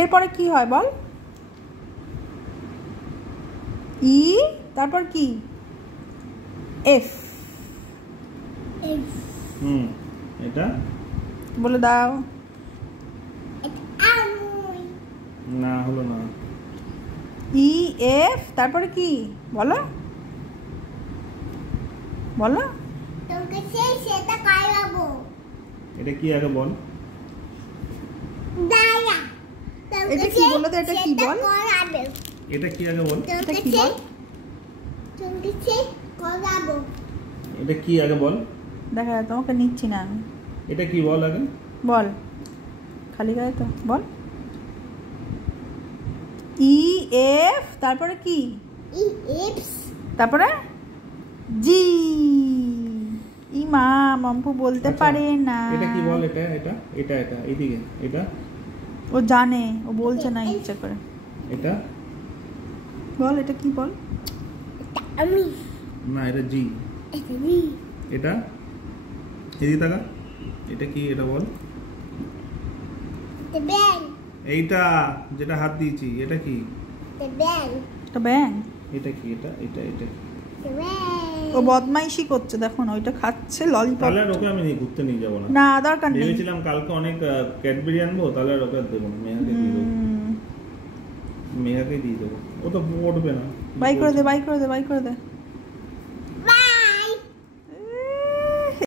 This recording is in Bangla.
এর পরে কি হয় বল? ই, তারপর কি? এফ। এটা বলে দাও। না, হলো না। ই এফ, তারপরে কি বলো? বলো। এটা কি আগে বল? এটা কি বলো তো? এটা কি বল? এটা কি আগে বল? এটা কি বল? এটা কি আগে বল? দেখা তোমাকে নিচ্ছি না আমি। এটা কি বল আগে? বল, খালি গায়ে তো বল। ই এফ, তারপরে কি? তারপরে জি। ই মা, মাম্পু বলতে পারে না। এটা কি বল? এটা এটা এটা এটা এইদিকে এটা। ও জানে, ও বলছে না ইচ্ছা করে। এটা বল, এটা কি বল? না, এটা জি। এটা এদিকে তাকা। এটা কি? এটা বল। এইটা যেটা হাত দিয়েছি, এটা কি? এটা ব্যাং। এটা কি? এটা এটা এটা ও বদমাইশি করছে, দেখো না, ওইটা খাচ্ছে ললিপপ। তাহলে আর ওকে আমি ঘুরতে নিয়ে যাবো না। না, দরকার নেই। ভেবেছিলাম কালকে অনেক ক্যাডবেরি আনবো, তাহলে আর ওকে আর দেবো না। মেহাকে দিয়ে দেবো। মেহাকে দিয়ে দেবো, ও তো পড়বে না। বাই করে দে, বাই করে দে, বাই করে দে।